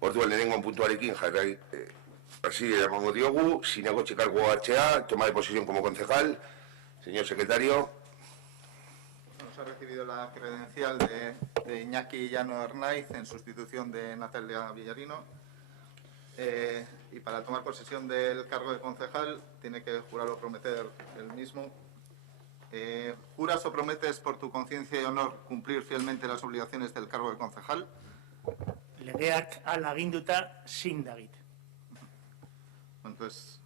Orduan lehenengoan puntuarekin jarrai así emango diogu, zinegotzi kargua hartzea, toma de posesión como concejal. Señor secretario. Nos ha recibido la credencial de Iñaki Llano Arnaiz en sustitución de Natalia Villarino. Y para tomar posesión del cargo de concejal tiene que jurar o prometer el mismo. ¿Juras o prometes por tu conciencia y honor cumplir fielmente las obligaciones del cargo de concejal? Legeak hala aginduta zin dagit. Bueno, entonces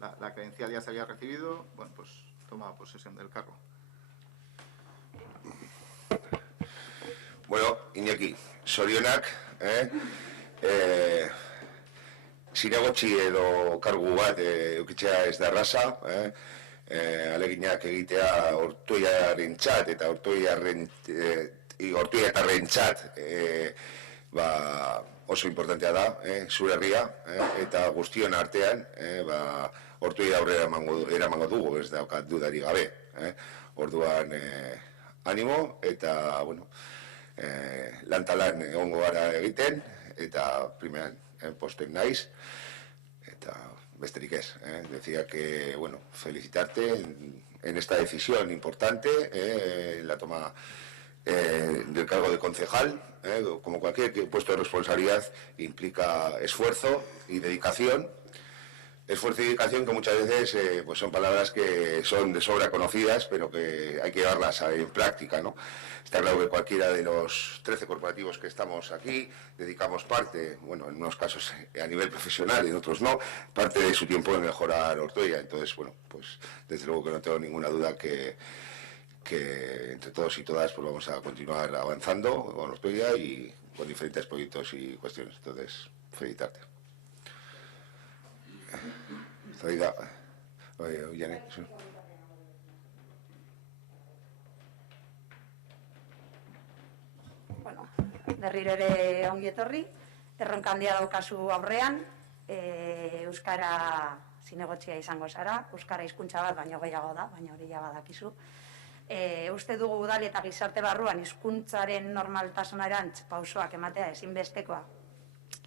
la credencial ya se había recibido. Bueno, pues toma posesión del cargo. Bueno, Iñaki, zorionak, zinegotzi edo kargu bat eukitzea ez da erraza, aleginak egitea ortuiarentzat eta ortuiatarrentzat oso importantea da, zure herria, eta guztion artean ortuia aurrera eramango dugu, ez daukat dudari gabe. Orduan, animo, eta, bueno, lantalan egongo gara egiten, eta primeran posten naiz, eta besterik ez. Decía que, bueno, felicitarte en esta decisión importante, en la toma del cargo de concejal. Como cualquier puesto de responsabilidad implica esfuerzo y dedicación. Esfuerzo y dedicación que muchas veces pues son palabras que son de sobra conocidas, pero que hay que llevarlas en práctica, ¿no? Está claro que cualquiera de los 13 corporativos que estamos aquí dedicamos parte, bueno, en unos casos a nivel profesional, en otros no, parte de su tiempo en mejorar Ortuella. Entonces, bueno, pues desde luego que no tengo ninguna duda que entre todos y todas pues vamos a continuar avanzando con Ortuella y con diferentes proyectos y cuestiones. Entonces, felicitarte. Bueno, berriro ere ongi etorri, erronka handia daukazu aurrean, euskara zinegotzia izango zara, euskara hizkuntza bat baino gehiago da, baina hori ja badakizu. Uste dugu udal eta gizarte barruan hizkuntzaren normaltasunarantz pausoak ematea ezinbestekoa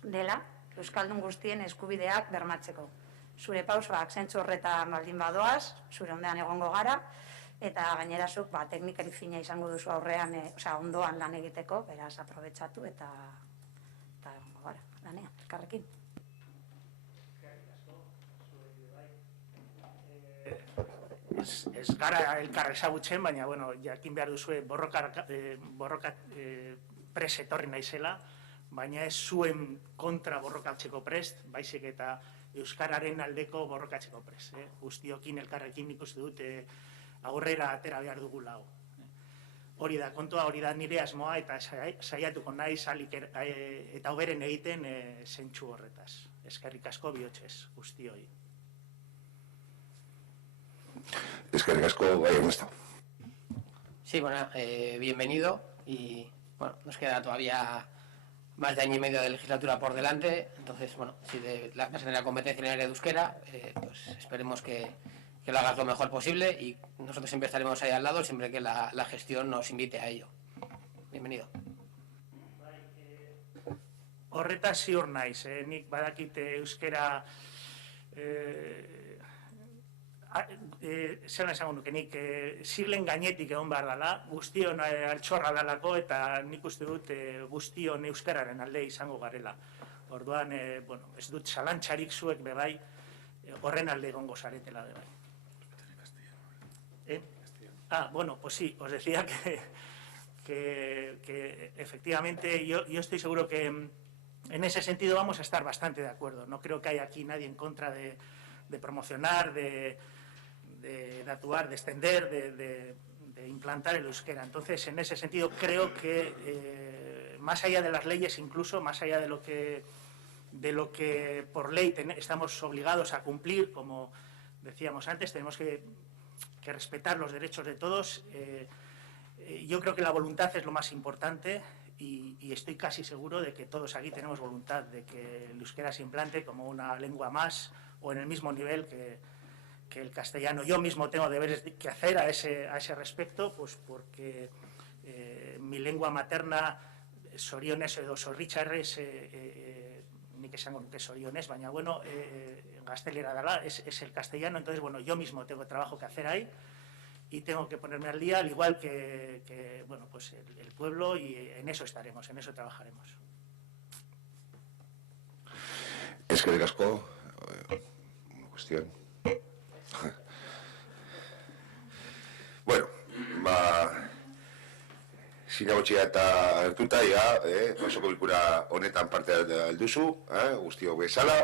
dela, euskaldun guztien eskubideak bermatzeko. Zure pausoak zentzu horretan baldin badoaz, zure ondean egongo gara, eta gainerazuk teknikari fina izango duzu aurrean, ondoan lan egiteko, beraz aprobetsatu eta egongo gara, lanean, elkarrekin. Ez gara elkar ezagutzen, baina, bueno, jakin behar duzue borroka prest etorri naizela, baina ez zuen kontra borrokatzeko prest, baizik eta euskararen aldeko borrokatzeko prest. Guztiokin elkarrekin nik uste dut aurrera atera behar dugula. Hori da kontua, hori da nire asmoa, eta saiatuko naiz eta hoberen egiten zentsu horretaz. Eskerrik asko bihotzez guztioi. Eskerrik asko, bai, Ernesto. Sí, bueno, bienvenido y bueno, nos queda todavía más de año y medio de legislatura por delante, entonces, bueno, si vas a tener la competencia en el área de euskera, pues esperemos que lo hagas lo mejor posible y nosotros siempre estaremos ahí al lado, siempre que la gestión nos invite a ello. Bienvenido. Horretaz ziur naiz, nik badakit euskera zer esango nuke nik siglen gainetik egon behar dela, guztion altxorra dalako eta nik uste dut guztion euskararen alde izango garela. Orduan, bueno, ez dut zalantzarik zuek bebai horren alde egongo zaretela bebai. Bueno, pues sí, os decía que efectivamente yo estoy seguro que en ese sentido vamos a estar bastante de acuerdo. No creo que haya aquí nadie en contra de promocionar, de actuar, de extender, de implantar el euskera. Entonces, en ese sentido, creo que más allá de las leyes, incluso más allá de lo que por ley estamos obligados a cumplir, como decíamos antes, tenemos que respetar los derechos de todos. Yo creo que la voluntad es lo más importante y estoy casi seguro de que todos aquí tenemos voluntad de que el euskera se implante como una lengua más o en el mismo nivel que el castellano. Yo mismo tengo deberes que hacer a ese respecto, pues porque mi lengua materna, zorionez edo zorritzarrez, nik esango nuke zorionez, baina, bueno, gaztelera dela, es el castellano, entonces, bueno, yo mismo tengo trabajo que hacer ahí y tengo que ponerme al día, al igual que bueno, pues el pueblo, y en eso estaremos, en eso trabajaremos. Eskerrik asko, una cuestión. Bueno, zinegotxea eta hartuta, osoko bilkura honetan parte alduzu, guztiok bezala.